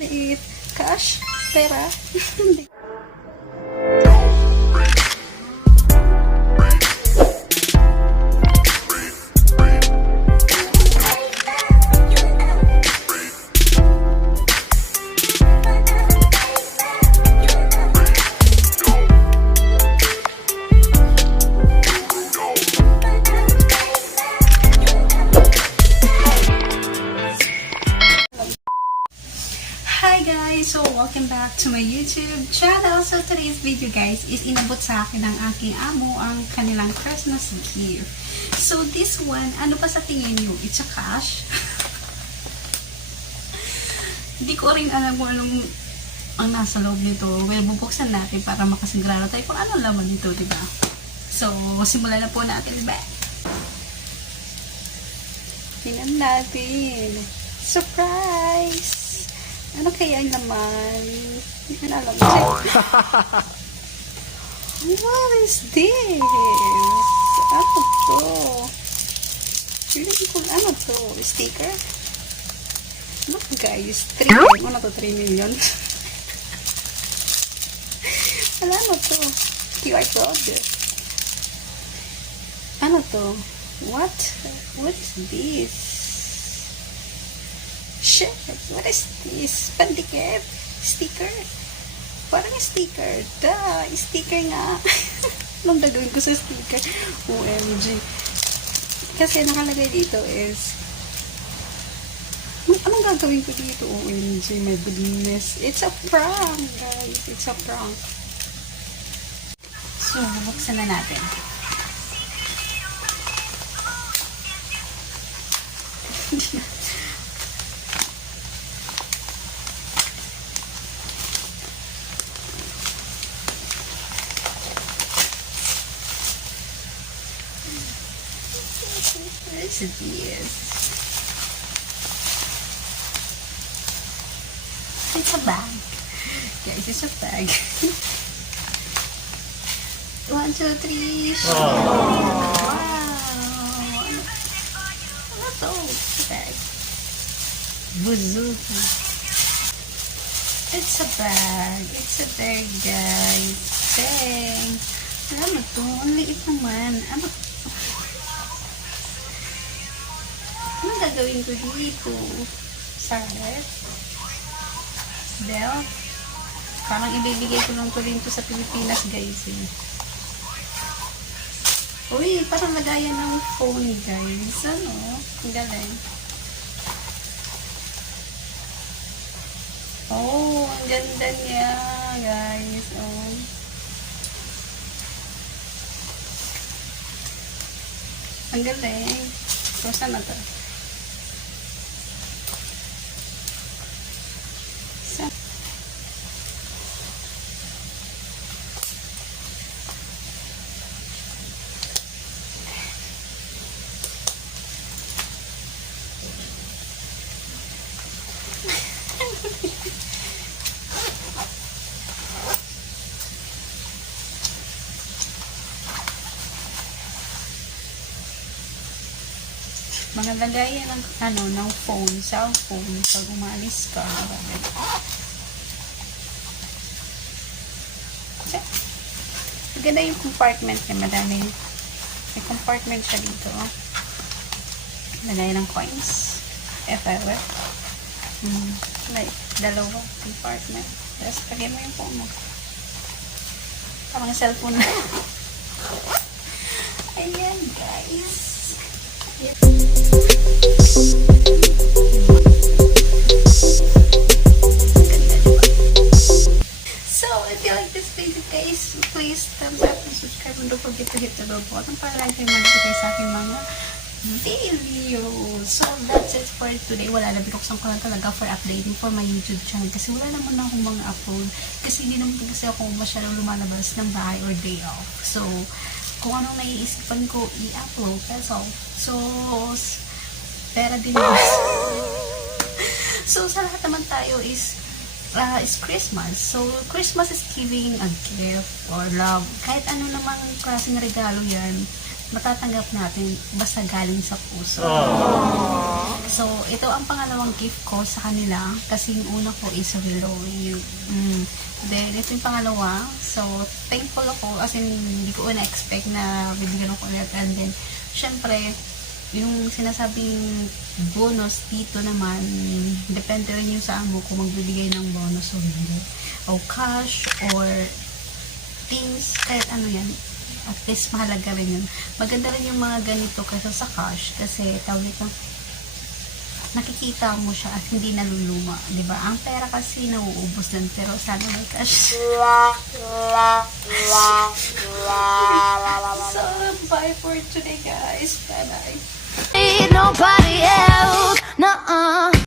Liit. Cash? Pera? Hi guys! So, welcome back to my YouTube channel. So, today's video guys is inabot sa akin ng aking amo ang kanilang Christmas gift. So, this one, ano pa sa tingin nyo? It's a cash? Hindi ko rin alam kung anong ang nasa loob nito. Well, bubuksan natin para makasigurado tayo kung anong laman nito, diba? So, simulan na po natin, diba? Tingnan natin. Surprise! Ano kaya naman? Hindi ko na alam. What is this? Ano to? Feeling ko, ano to? Sticker? Look guys, 3 million. Ano to? 3 million? Wala na to. QR code. Ano to? What? What is this? Shit, what is this? Pandikit? Sticker? Parang sticker. Duh, sticker nga. Anong gagawin ko sa sticker? OMG. Kasi nakalagay dito is anong gagawin ko dito? OMG, my goodness. It's a prank, guys. It's a prank. So, buksan na natin. What is this? It's a bag. Guys, it's a bag. 1, 2, 3. Wow! Ano to? Bag. Buzuki. It's a bag. It's a bag, guys. Dang. Ano to? Ang liit naman. Ano to? Ano gagawin ko dito? Salad? Belt? Parang ibibigay ko lang to rin to sa Pilipinas, guys. Eh. Uy, parang lagayan ng phone, guys. Ano? Ang galing. Oh, ang ganda niya, guys. Oh. Ang galing. So, saan na to? Mga lagayan ng ano, ng phone, cellphone, pag umalis ka. Maganda yung compartment niya, madami. May compartment siya dito. Lagayan ng coins. If ever. Like, dalawa compartment. Tapos, lagay mo yung phone mo. Parang cellphone na. Ayan, guys. So, if you like this video guys, please thumbs up and subscribe and don't forget to hit the bell button para lang kayo mag-notify sa aking mga videos. So, that's it for today. Wala na, binuksan ko lang talaga for updating for my YouTube channel kasi wala naman akong mga upload kasi hindi naman kasi ako masyadong lumalabas ng bahay or day off. So, kung anong naiisipan ko, i-upload. That's all. So, pera din yun. So, sa lahat naman tayo is Christmas. So, Christmas is giving a gift or love. Kahit ano namang klaseng regalo yan, matatanggap natin basta galing sa puso. So, ito ang pangalawang gift ko sa kanila kasi yung una ko is relo. Then, ito yung pangalawa. So, thankful ako as in, hindi ko na-expect na bibigyan ako ulit. And then, syempre, yung sinasabing bonus dito naman, depende rin yung sa amo kung magbibigay ng bonus o hindi. O cash or things, kahit ano yan. At least mahalaga rin yun. Maganda rin yung mga ganito kaysa sa cash kasi tawag ito, nakikita mo siya at hindi naluluma, di ba? Ang pera kasi nauubos din, pero sana may cash. So, bye for today, guys. Bye-bye. Ain't nobody else, nuh-uh.